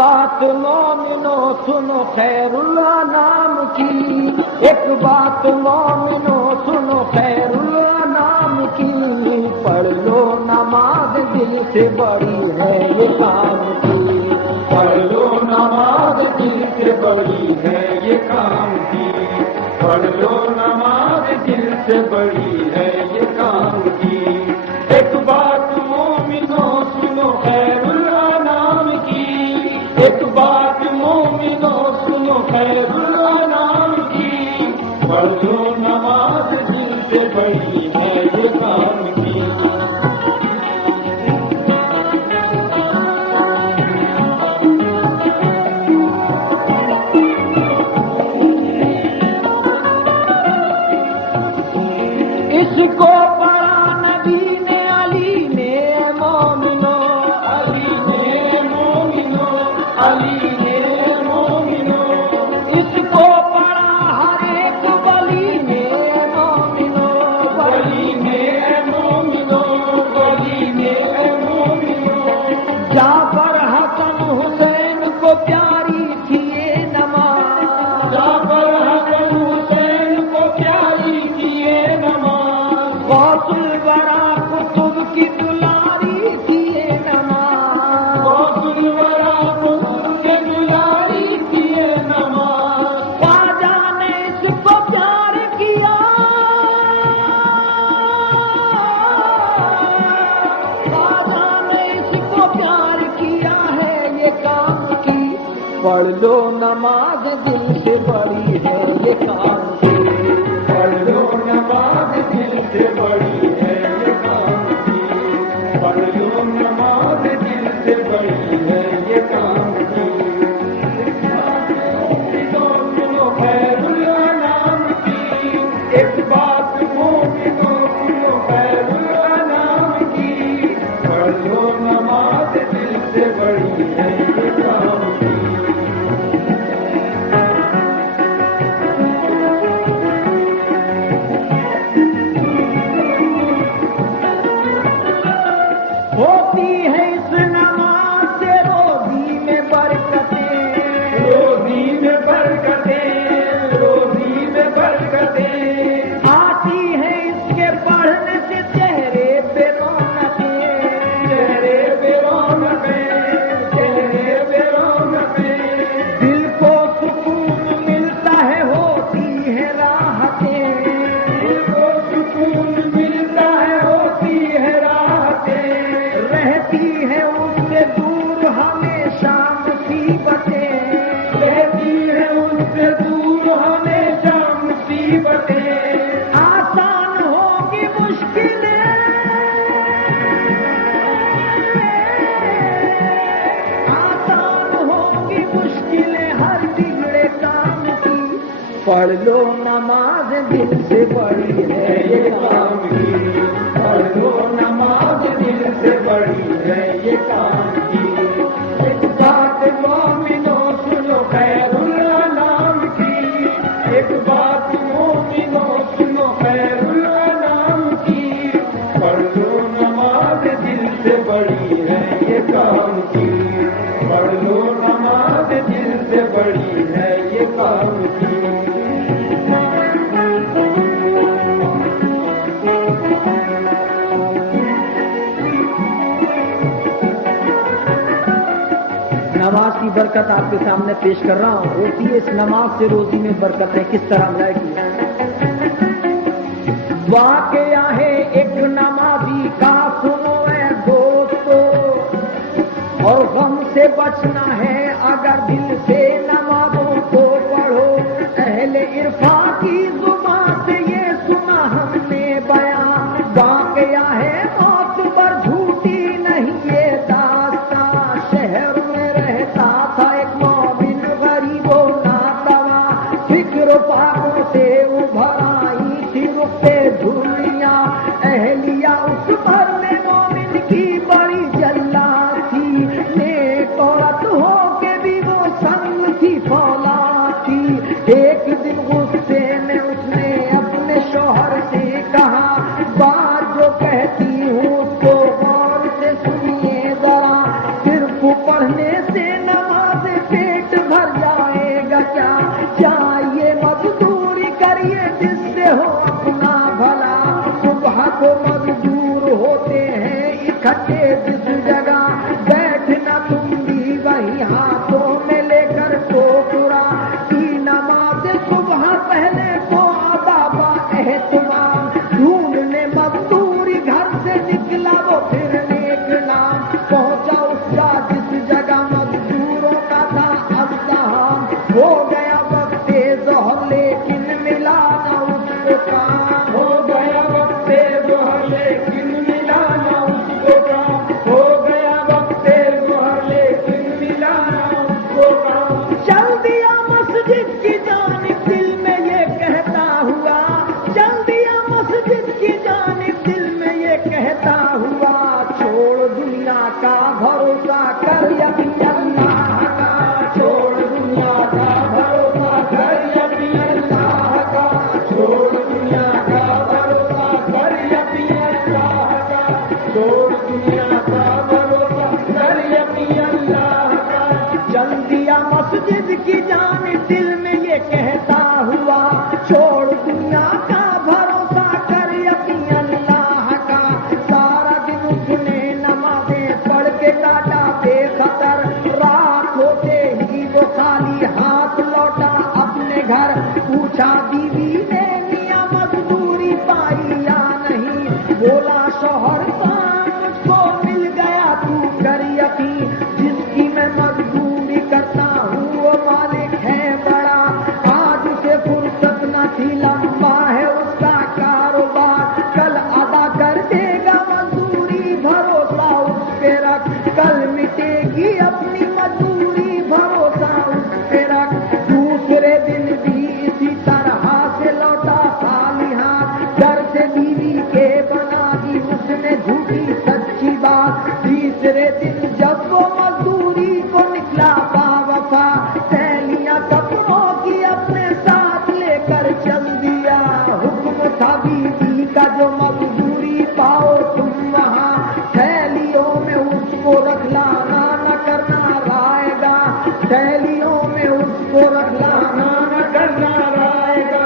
بات مومنو سنو خیر اللہ نام کی، ایک بات مومنو سنو خیر اللہ نام کی، پڑھ لو نماز دل سے بڑی ہے یہ کام کی، پڑھ لو نماز دل سے بڑی ہے یہ کام کی، پڑھ لو نماز دل سے بڑی ہے یہ کام کی، ایک بات مومنو سنو خیر اللہ نام کی، ایک بات مومنو سنو خیر اللہ نام کی، پڑھ لو نماز دل سے بڑی ہے یہ کام کی۔ اس کو پڑھا نبی نے علی نے مومنو، علی نے مومنو، علی نے مومنو، اس کو پڑھا ہر ایک ولی نے مومنو، علی نے مومنو، علی نے مومنو، جعفر حسن حسین کو پیاری تھی یہ نماز، جعفر حسن حسین کو پیاری تھی یہ نماز، غوث الورا کتب کی دلاری تھی یہ نماز، غوث الورا کتب کے دلاری تھی یہ نماز، خواجہ نے اس کو پیار کیا، خواجہ نے اس کو پیار کیا ہے یہ کام کی، پڑھ لو نماز دل سے بڑی ہے یہ کام کی، پڑھ لو نماز دل سے بڑی ہے یہ کام کی، پڑھ لو نماز دل سے بڑی ہے یہ کام کی، سنو خیر اللہ نام کی، ایک بات مومنو سنو خیر اللہ نام کی، پڑھ لو نماز دل سے بڑی ہے یہ کام کی۔ ہوتی ہے اس نماز سے روزی میں برکتیں، روزی میں برکتیں، روزی میں برکتیں، آتی ہے اس کے پڑھنے سے چہرے پہ رونقیں، چہرے پہ رونقیں، چہرے پہ رونقیں، دل کو سکون ملتا ہے ہوتی ہے راحتیں، دل کو سکون ملتا ہے ہوتی ہے راحتیں، رہتی ہے اس سے دور ہمیشہ مصیبتیں، رہتی ہے اس سے دور ہمیشہ مصیبتیں، آسان ہوگی مشکلیں، آسان ہوگی مشکلیں ہر بگڑے کام کی، پڑھ لو نماز دل سے بڑی ہے یہ کام کی، پڑھ لو نماز دل سے بڑی ہے یہ کام کی، ایک بات مومنو سنو خیر اللہ نام کی، ایک بات مومنو سنو خیر اللہ نام کی، پڑھ لو نماز دل سے بڑی ہے یہ کام کی، پڑھ لو نماز دل سے بڑی ہے یہ کام کی۔ نماز کی برکت آپ کے سامنے پیش کر رہا ہوں، ہوتی ہے اس نماز سے روزی میں برکتیں کس طرح ملائے گی۔ واقعہ ہے ایک نمازی کا سنو اے دوستو، اور غم سے بچنا ہے اگر دل سے نمازوں کو پڑھو، اہل عرفان کی زبان سے یہ سنا ہم نے بیان، واقعہ ہے موت پر جھوٹی نہیں یہ داستان، شہر میں رہتا تھا ایک مومن غریب و ناتواں، فکر پاکوں سے ابھر آئی تھی رختے دھلیاں، اہلیہ اس بھر میں مومن کی بڑی جلا تھی، نیک عورت ہو کے بھی وہ سنگ تھی فولاد تھی، ایک دن غصے میں اس نے اپنے شوہر سے کہا، بات جو کہتی ہوں اس کو غور سے سنیے ذرا، صرف پڑھنے سے نماز जाइए मजदूरी करिए जिससे हो अपना भला। सुबह को मजदूर होते हैं इकट्ठे जिस जगह, बैठना तुम भी वही हाथों में लेकर टोकरा की नमाज सुबह पहले तो आदाबा एहतमाम। ढूंढने मजदूरी घर से निकला वो फिर नेक नाम, पहुंचा उसका जिस जगह मजदूरों का था अब्दाम। हो गया वक्त ज़ोहर लेकिन मिला न उसको काम, हो गया वक्त ज़ोहर लेकिन मिला न उसको काम, हो गया वक्त ज़ोहर लेकिन मिला न उसको काम। चल दिया मस्जिद की जानिब दिल में ये कहता हुआ, चल दिया मस्जिद की जानिब दिल में ये कहता हुआ, छोड़ दुनिया का भरोसा कर यकीन अल्लाह का, छोड़ दुनिया का भरोसा कर यकीन अल्लाह का, छोड़ दुनिया का भरोसा कर यकीन अल्लाह का, छोड़ दुनिया का भरोसा कर यकीन अल्लाह का। चल दिया मस्जिद की जानिब दिल में ये कहता हुआ, छोड़ दुनिया का भरोसा कर यकीन अल्लाह का। सारा दिन उसने नमाज़ें पढ़ के काटा बेखतर, रात होते ही वो खाली हाथ लौटा अपने घर। पूछा बीवी ने मियां मजदूरी पाई या नहीं, बोला शौहर मुझको मिल गया तू कर यकीन, जिसकी मैं मजदूरी करता हूँ वो मालिक है बड़ा। आज उसे फुर्सत न थी, लंबा है उसका कारोबार, कल अदा कर देगा मजदूरी भरोसा उस पे रख, कल मिटेगी अपनी मजदूरी भरोसा उस पे रख। दूसरे दिन भी इसी तरह से लौटा खाली हाथ, घर से बीवी के बना दी उसने झूठी सच्ची बात। तीसरे दिन जब वो मजदूरी को निकला बावफा, सहेलियां कपड़ों की अपने साथ लेकर चल दिया। हुक्म था बीवी का जो मजदूरी पाओ तुम वहाँ, थैलियों में उसको रख लाना न करना रायगा, थैलियों में उसको रख लाना न करना रायगा,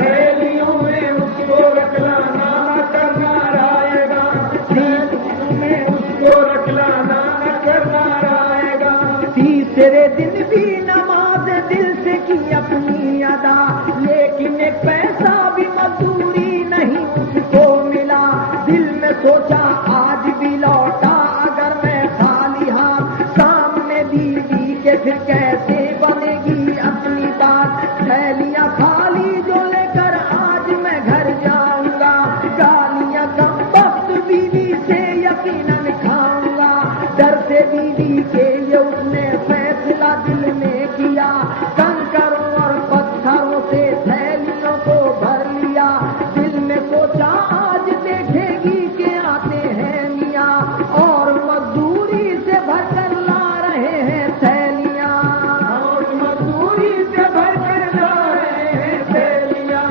थैलियों में उसको रख लाना न करना रायगा, थैलियों में उसको रख लाना न करना रायगा। तीसरे दिन भी नमाज दिल से की अपनी अदा, लेकिन एक पैसा भी मजदूरी नहीं उसको मिला। दिल में सोचा आज भी लौटा अगर मैं खाली हाथ, सामने बीवी के फिर कैसे बनेगी अपनी बात। थैलियां खाली जो लेकर आज मैं घर जाऊंगा, गालियां कम वक्त बीवी से यकीनन खाऊंगा। डर से बीवी के ये उसने फैसला दिल में किया, कंकरों और पत्थरों से थैलियों को भर लिया। दिल में सोचा आज देखेगी के आते हैं मियाँ, और मजदूरी से भरकर ला रहे हैं थैलियां, और मजदूरी से भरकर ला रहे हैं थैलियां,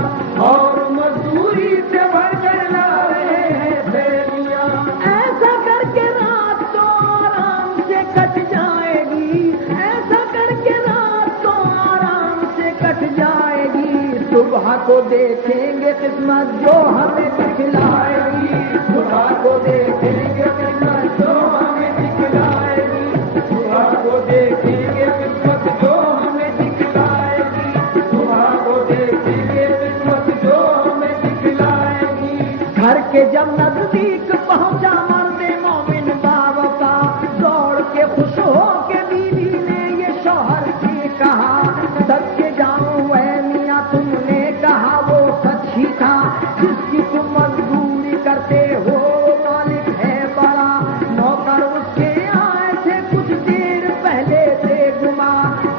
और मजदूरी से भरकर ला रहे हैं थैलियां। ऐसा करके रात तो आराम से कट जाएगी, ऐसा करके रात तो आराम से कट जाएगी। सुबह को देखेंगे किस्मत जो हमें दिखलाएगी, सुबह को देखेंगे किस्मत जो हमें दिखलाएगी, सुबह को देखेंगे किस्मत जो हमें दिखलाएगी, सुबह को देखेंगे किस्मत जो हमें दिखलाएगी। घर के जब नजदीक पहुंचा मर्दे मोमिन बावफा, दौड़ के खुश हो के बीवी ने ये शौहर से कहा, सच के जाऊं ऐ मियां तुमने कहा वो सच ही था, जिसकी तुम मजदूरी करते हो मालिक है बड़ा। नौकर उसके आए थे कुछ देर पहले थे गुमा,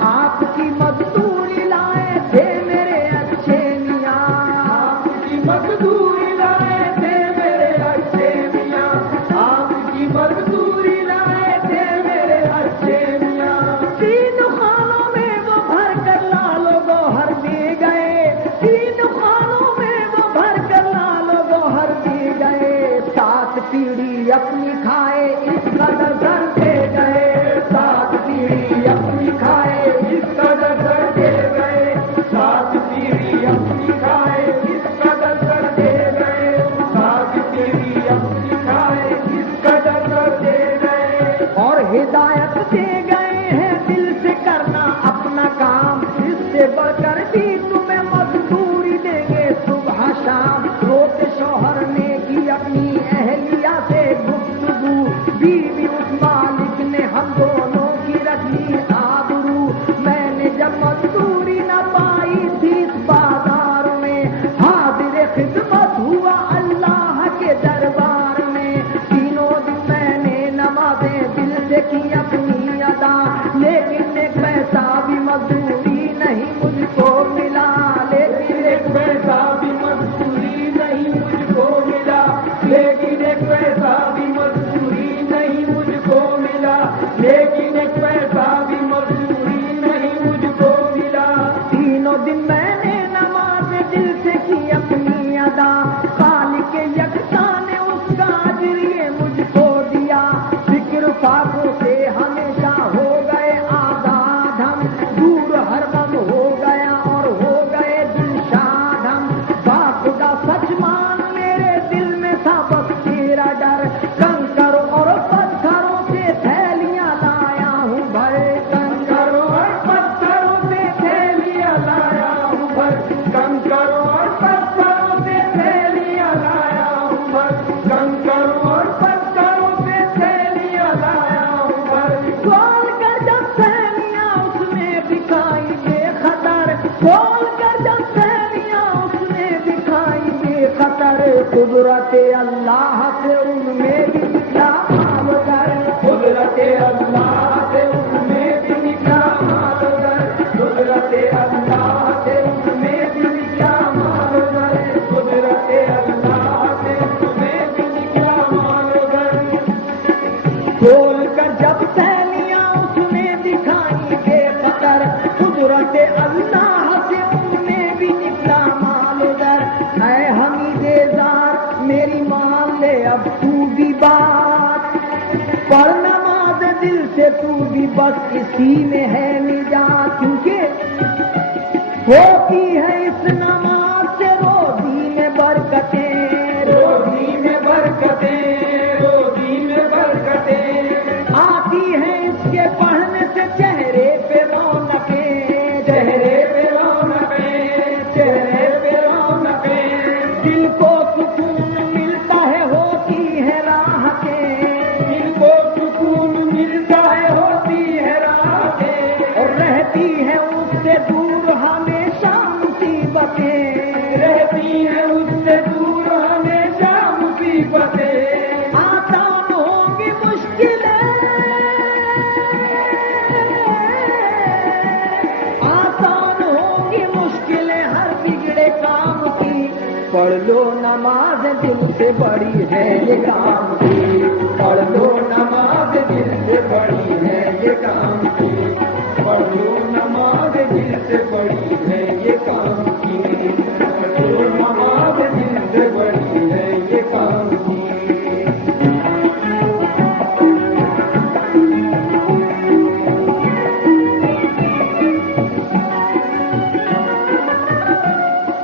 आपकी मजदूरी लाए थे मेरे अच्छे मियां, आपकी मजदूरी लाए थे मेरे अच्छे पीढ़ी अपनी खाए इस कदर कर दे गए, उस्ताद पीढ़ी अपनी खाए इस कदर कर दे गए। और हिदायत दे गए हैं दिल से करना अपना काम, इससे बढ़कर भी तुम्हें मजदूरी देंगे सुबह शाम। रोक शौहर ने की अपनी अहलिया से गुफ्तगू, बीवी उस मालिक ने हम दोनों की रख ली आबरू। मैंने जब मजदूरी न पाई थी इस बाजार में, हाजिर खिदमत हुआ अल्लाह के दरबार में। तीनों दिन मैंने नमाजें दिल से की अपनी अदा, लेकिन एक पैसा भी मजदूरी नहीं मुझको मिला, लेकिन एक पैसा भी मजदूरी नहीं मुझको मिला, लेकिन एक पैसा भी मजदूरी नहीं मुझको मिला, लेकिन एक पैसा भी मजदूरी नहीं मुझको मिला। तीनों दिन मैंने नमाज दिल से की अपनी अदा, खालिक यकता ने उसका अजरिए मुझको दिया। फिक्र फाकों से हमेशा हो गए आजाद हम, दूर हर गम हो गया और हो गए दिलशाद हम। बाखुदा सच मान मेरे दिल में था बस तेरा डर, कंकरों और पत्थरों से थैलियां लाया हूँ भर, कंकरों और पत्थरों से थैलियां लाया हूँ भर, कंकरों और पत्थरों से थैलियां लाया हूँ भर, कंकरों और पत्थरों से थैलियां लाया हूँ भर। खोल कर जब थैलियां उसमें दिखाई बेखतर, खोल कर जब थैलियां उसमें दिखाई बेखतर, कुदरत अल्लाह से उनमें भी निकला मालगर, कुदरत अल्लाह से उनमें भी निकला मालगर, कुदरत अल्लाह से उनमें भी निकला मालगर, कुदरत अल्लाह से उनमें भी निकला मालगर। खोल कर जब थैलियां उसने दिखाई बेखतर, कुदरत अल्लाह से उनमें भी निकला मालगर। ऐ हमीदेदार मेरी मान ले अब तू भी बात, पढ़ नमाज दिल से तू भी, बस इसी में है निजात। क्योंकि होती है इस नमाज से रोजी में बरकतें, रोजी में बरकतें, रोजी में बरकतें आती हैं इसके पढ़ने से चेहरे पे रौनकें, चेहरे पे रौनकें, चेहरे पे रौनकें। दिल को सुकून मिलता है होती है राहतें, दिल को सुकून मिलता है होती है राहतें, और रहती है उससे दूर हमेशा मुसीबतें, रहती है उससे दूर हमेशा मुसीबतें। आसान होंगी मुश्किलें, आसान होंगी मुश्किलें हर बिगड़े काम की, पढ़ लो नमाज दिल से बड़ी है ये काम की, पढ़ लो नमाज दिल से बड़ी है ये काम की, पढ़ लो नमाज दिल से बड़ी है ये काम की, पढ़ लो नमाज दिल से बड़ी है ये काम की।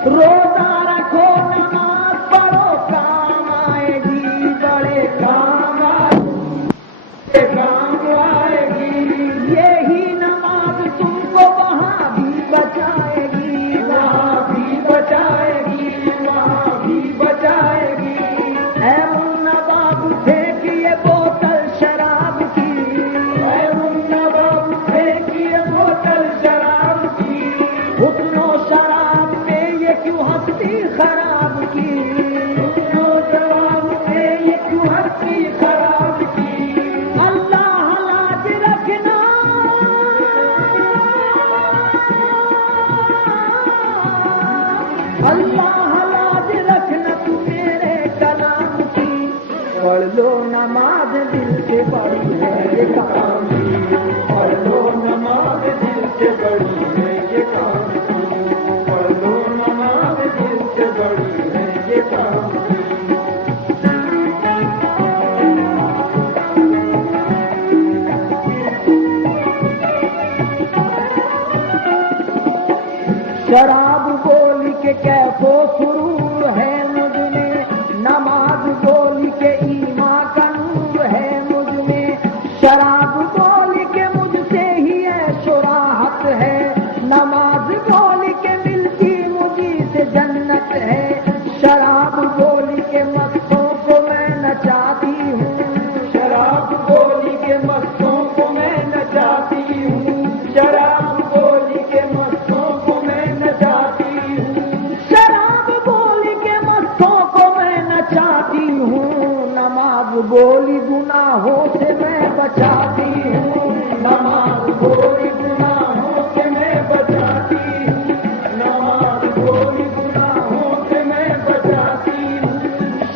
रोजा रखो नमाज पढ़ो काम आएगी, बड़े काम आएगी, यही नमाज तुमको वहाँ भी बचाएगी, वहाँ भी बचाएगी, वहाँ भी बचाएगी। ऐ मुन्ना बाबू फेंकिए बोतल शराब की, ऐ मुन्ना बाबू फेंकिए बोतल शराब की, हुस्नो शराब में ये क्यों हस्ती खराब की, हुस्नो शराब में ये क्यों हस्ती खराब की। अल्लाह लाज रखना, अल्लाह लाज रखना तू मेरे कलाम की, पढ़ लो नमाज दिल से बड़ी है ये काम की, पढ़ लो नमाज दिल से बड़ी है ये काम की, पढ़ लो नमाज दिल से बड़ी है ये काम की। شراب بولی کے کیفو سرور ہے مجھ میں، نماز بولی کے ایمان کا نور ہے مجھ میں، شراب بولی کے مجھ سے ہی عیش و راحت ہے، نماز بولی کے ملتی مجھے سے جنت ہے، شراب بولی کے مستوں کو میں نچاتی ہوں، شراب بولی کے مستوں کو میں نچاتی ہوں، شراب بولی کے مستوں کو میں نچاتی ہوں، شراب بولی کے مستوں کو میں نچاتی ہوں، نماز بولی گناہوں سے میں بچاتی ہوں، نماز بولی گناہوں سے میں بچاتی ہوں، نماز بولی گناہوں سے میں بچاتی ہوں،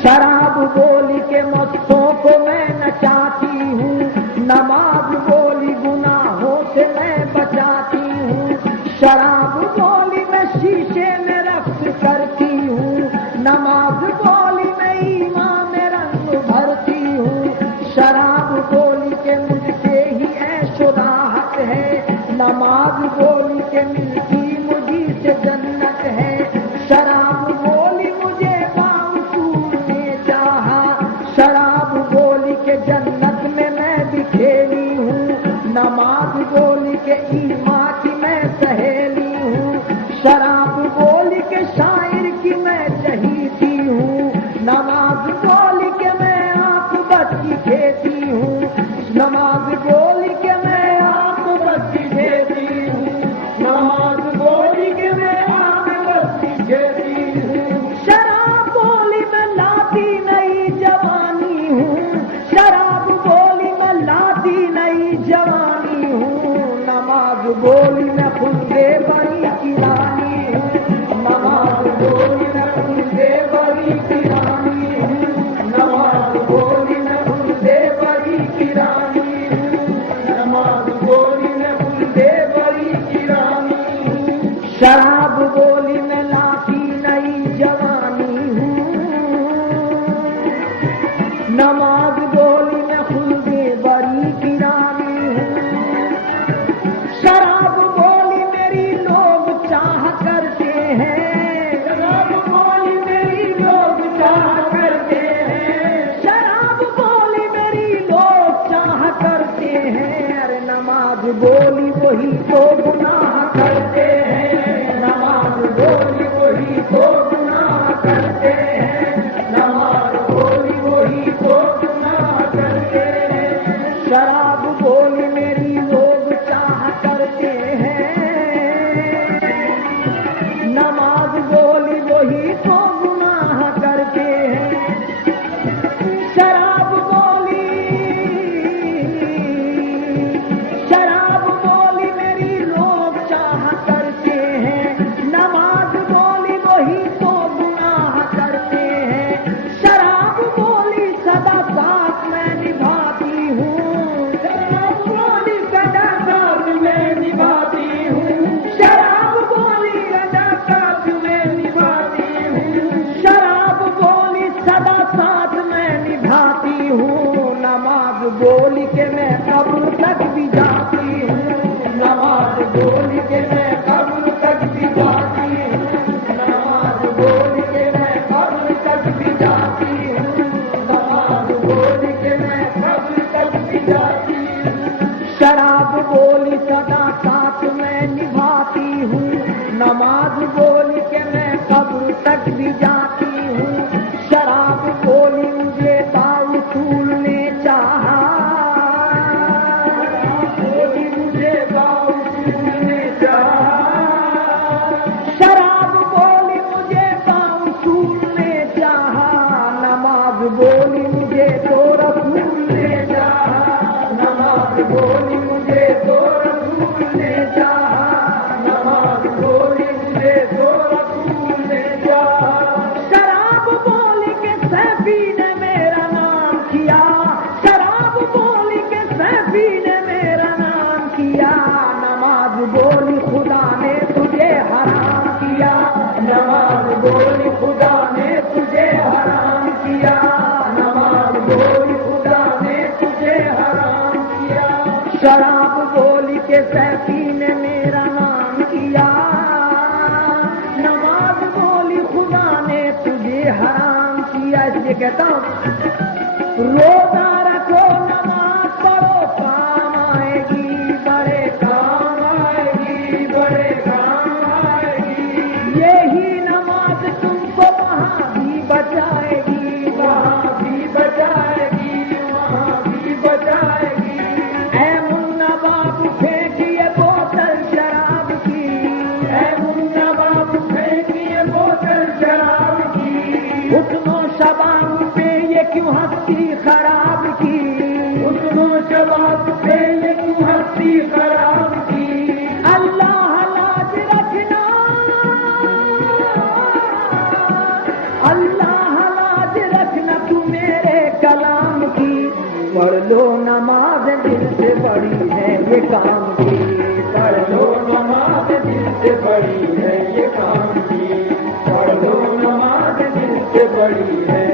شراب بولی کے مستوں کو میں نچاتی ہوں، نماز بولی گناہوں سے میں بچاتی ہوں، شراب بولی میں شیشے میں رقص کرتی ہوں، نماز بولی میں ایمان میں رنگ بھرتی ہوں، شراب بولی کے مجھ سے ہی عیش و راحت ہے، نماز بولی کے ملتی مجھے سے جنت ہے، شراب بولی مجھے باوصول نے چاہا، شراب بولی کے جنت میں بھی کھیلی ہوں، نماز بولی کے ایمان کی میں سہیلی ہوں، شراب بولی کے شاعر کی میں چہیتی ہوں، نماز بولی کے میں عاقبت کی کھیتی ہوں، نماز بولی کے میں عاقبت کی کھیتی ہوں، نماز بولی کے میں عاقبت کی کھیتی ہوں، شراب بولی میں لاتی نئی جوانی ہوں، شراب بولی میں لاتی نئی جوانی ہوں، نماز بولی میں خلدے بڑی کی رانی ہوں، نماز بولی میں خلدے بڑی کی رانی ہوں، نماز بولی میں خلدے بڑی کی رانی ہوں، نماز بولی میں خلدے بڑی کی رانی ہوں، شراب بولی میں لاتی نئی جوانی ہوں، نماز بولی میں خلدے بڑی کی رانی ہوں، شراب بولی میری لوگ چاہ کرتے ہیں، شراب بولی میری لوگ چاہ کرتے ہیں، شراب بولی میری لوگ چاہ کرتے ہیں، ارے نماز بولی وہی تو گناہ کرتے ہیں، نماز بولی وہی تو گناہ کرتے ہیں، نماز بولی وہی تو گناہ کرتے ہیں، شراب بولی میری لوگ چاہ کرتے ہیں، نماز بولی وہی تو گناہ کرتے ہیں، شراب بولی میری لوگ چاہ کرتے ہیں، نماز بولی وہی تو گناہ کرتے ہیں، شراب بولی سدا ساتھ میں نبھاتی ہوں، شراب بولی سدا ساتھ میں نبھاتی ہوں، شراب بولی سدا ساتھ میں نبھاتی ہوں، شراب بولی سدا ساتھ میں نبھاتی ہوں، نماز بولی کے میں قبر تک بھی جاتی ہوں، نماز بولی کے میں قبر تک بھی جاتی ہوں، نماز بولی کے میں قبر تک بھی جاتی ہوں، نماز بولی کے میں قبر تک بھی جاتی ہوں، شراب بولی سدا ساتھ میں نبھاتی ہوں، نماز بولی کے میں قبر تک بھی جاتی ہوں، شراب بولی مجھے باوصول نے چاہا، بولی مجھے باوصول نے چاہا، شراب بولی مجھے باوصول نے چاہا، نماز بولی مجھے تو رسول نے چاہا، نماز بولی مجھے تو رسول نے چاہا، نماز بولی مجھے تو رسول نے چاہا، شراب بولی کے سیفی نے میرا نام کیا، شراب بولی کے سیفی نے میرا نام کیا، نماز بولی خدا نے تجھے حرام کیا، نماز بولی خدا نے تجھے حرام کیا، نماز بولی خدا نے تجھے حرام کیا، شراب بولی کے سیفی نے میرا نام کیا، لیے کہتا ہوں روزہ رکھو نماز پڑھو کام آئے گی بڑے کام آئے گی بڑے کام آئے گی یہی نماز تم کو وہاں بھی بچائے گی وہاں بھی بچائے گی وہاں بھی بچائے گی اے منا باپ پھینکیے بوتل شراب کی اے منا باپ پھینکیے بوتل شراب کی حسن و شباب پہ یہ کیوں ہستی خراب کی حسن و شباب پہ یہ کیوں ہستی خراب کی اللہ لاج رکھنا اللہ لاج رکھنا تو میرے کلام کی پڑھ لو نماز دل سے بڑی ہے یہ کام کی پڑھ لو نماز دل سے بڑی ہے یہ کام کی پڑھ لو نماز دل سے بڑی ہے